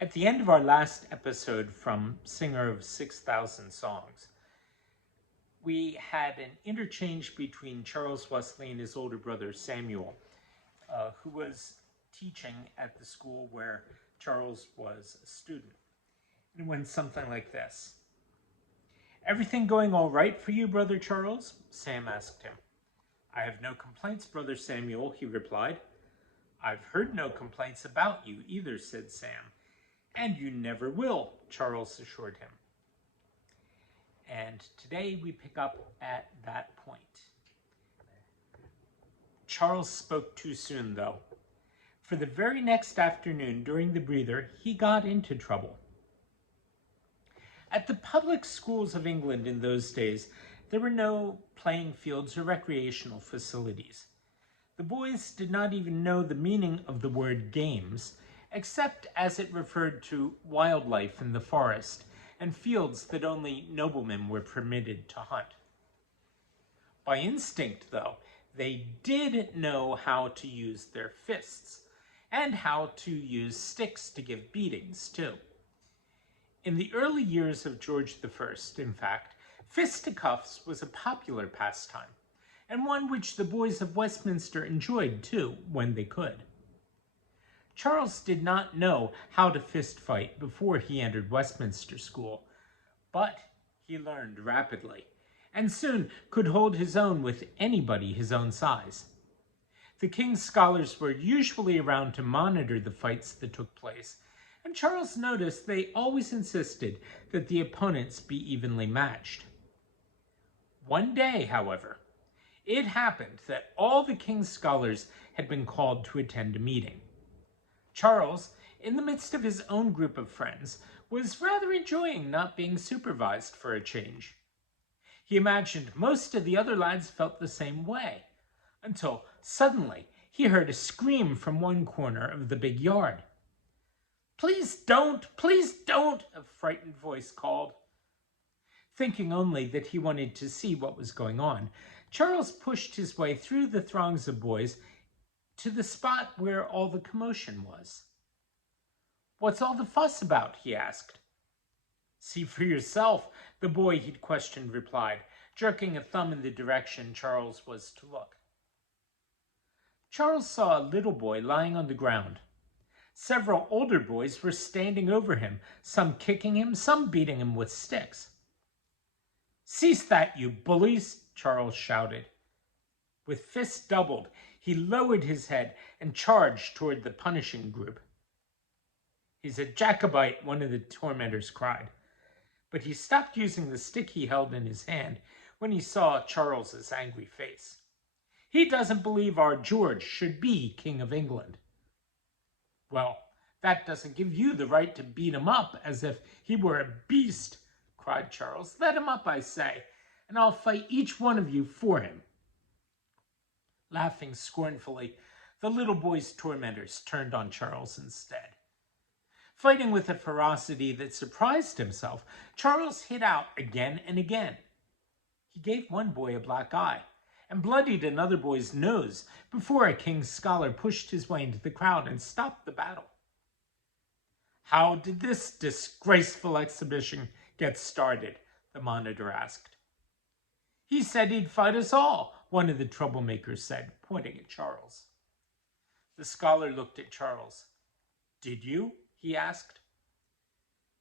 At the end of our last episode from Singer of 6,000 Songs, we had an interchange between Charles Wesley and his older brother Samuel, who was teaching at the school where Charles was a student. It went something like this. "Everything going all right for you, Brother Charles?" Sam asked him. "I have no complaints, Brother Samuel," he replied. "I've heard no complaints about you either," said Sam. "And you never will," Charles assured him. And today we pick up at that point. Charles spoke too soon, though. For the very next afternoon, during the breather, he got into trouble. At the public schools of England in those days, there were no playing fields or recreational facilities. The boys did not even know the meaning of the word games, except as it referred to wildlife in the forest and fields that only noblemen were permitted to hunt. By instinct, though, they did know how to use their fists, and how to use sticks to give beatings, too. In the early years of George I, in fact, fisticuffs was a popular pastime, and one which the boys of Westminster enjoyed, too, when they could. Charles did not know how to fist fight before he entered Westminster School, but he learned rapidly, and soon could hold his own with anybody his own size. The king's scholars were usually around to monitor the fights that took place, and Charles noticed they always insisted that the opponents be evenly matched. One day, however, it happened that all the king's scholars had been called to attend a meeting. Charles, in the midst of his own group of friends, was rather enjoying not being supervised for a change. He imagined most of the other lads felt the same way, until suddenly he heard a scream from one corner of the big yard. Please don't, a frightened voice called. Thinking only that he wanted to see what was going on, Charles pushed his way through the throngs of boys to the spot where all the commotion was. "What's all the fuss about?" he asked. "See for yourself," the boy he'd questioned replied, jerking a thumb in the direction Charles was to look. Charles saw a little boy lying on the ground. Several older boys were standing over him, some kicking him, some beating him with sticks. "Cease that, you bullies!" Charles shouted. With fists doubled, he lowered his head and charged toward the punishing group. "He's a Jacobite," one of the tormentors cried. But he stopped using the stick he held in his hand when he saw Charles's angry face. "He doesn't believe our George should be King of England." "Well, that doesn't give you the right to beat him up as if he were a beast," cried Charles. "Let him up, I say, and I'll fight each one of you for him." Laughing scornfully, the little boy's tormentors turned on Charles instead. Fighting with a ferocity that surprised himself, Charles hit out again and again. He gave one boy a black eye and bloodied another boy's nose before a king's scholar pushed his way into the crowd and stopped the battle. "How did this disgraceful exhibition get started?" the monitor asked. "He said he'd fight us all," one of the troublemakers said, pointing at Charles. The scholar looked at Charles. "Did you?" he asked.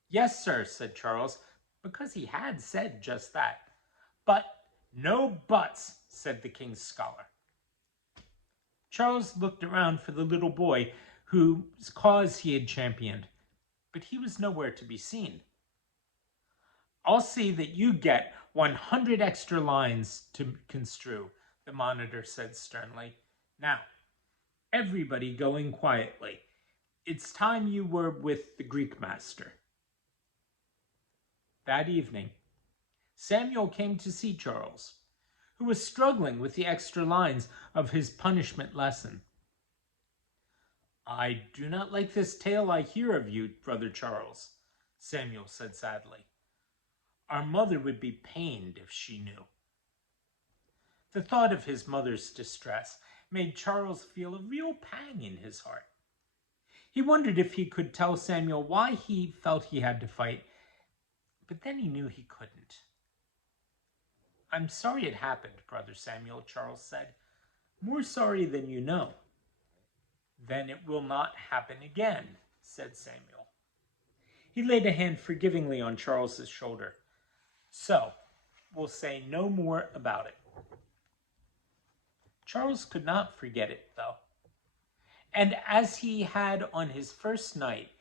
"Yes, sir," said Charles, because he had said just that. "But no buts," said the king's scholar. Charles looked around for the little boy whose cause he had championed, but he was nowhere to be seen. "I'll see that you get 100 extra lines to construe," the monitor said sternly. "Now, everybody go in quietly. It's time you were with the Greek master." That evening, Samuel came to see Charles, who was struggling with the extra lines of his punishment lesson. "I do not like this tale I hear of you, Brother Charles," Samuel said sadly. "Our mother would be pained if she knew." The thought of his mother's distress made Charles feel a real pang in his heart. He wondered if he could tell Samuel why he felt he had to fight, but then he knew he couldn't. "I'm sorry it happened, Brother Samuel," Charles said. "More sorry than you know." "Then it will not happen again," said Samuel. He laid a hand forgivingly on Charles's shoulder. "So, we'll say no more about it." Charles could not forget it, though. And as he had on his first night,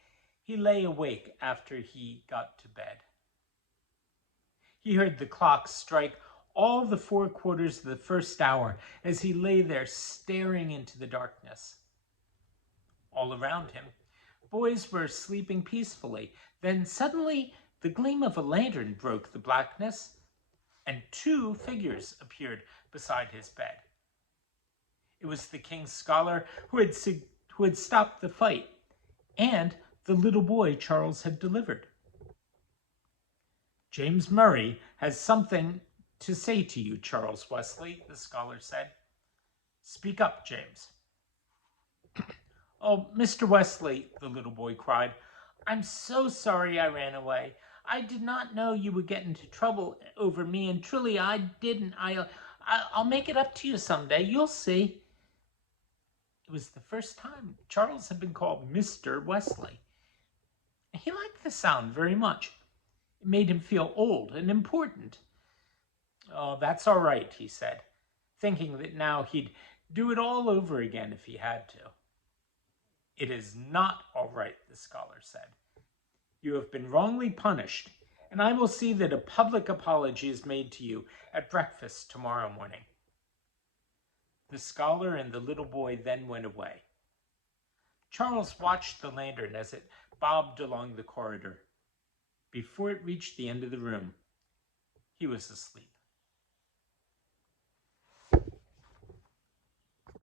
he lay awake after he got to bed. He heard the clock strike all the 4/4 of the first hour as he lay there staring into the darkness. All around him, boys were sleeping peacefully. Then suddenly the gleam of a lantern broke the blackness, and 2 figures appeared beside his bed. It was the king's scholar who had stopped the fight, and the little boy Charles had delivered. "James Murray has something to say to you, Charles Wesley," the scholar said. "Speak up, James." "Oh, Mr. Wesley," the little boy cried, "I'm so sorry I ran away. I did not know you would get into trouble over me, and truly I didn't. I'll make it up to you someday. You'll see." It was the first time Charles had been called Mr. Wesley. He liked the sound very much. It made him feel old and important. "Oh, that's all right," he said, thinking that now he'd do it all over again if he had to. "It is not all right," the scholar said. "You have been wrongly punished, and I will see that a public apology is made to you at breakfast tomorrow morning." The scholar and the little boy then went away. Charles watched the lantern as it bobbed along the corridor. Before it reached the end of the room, he was asleep.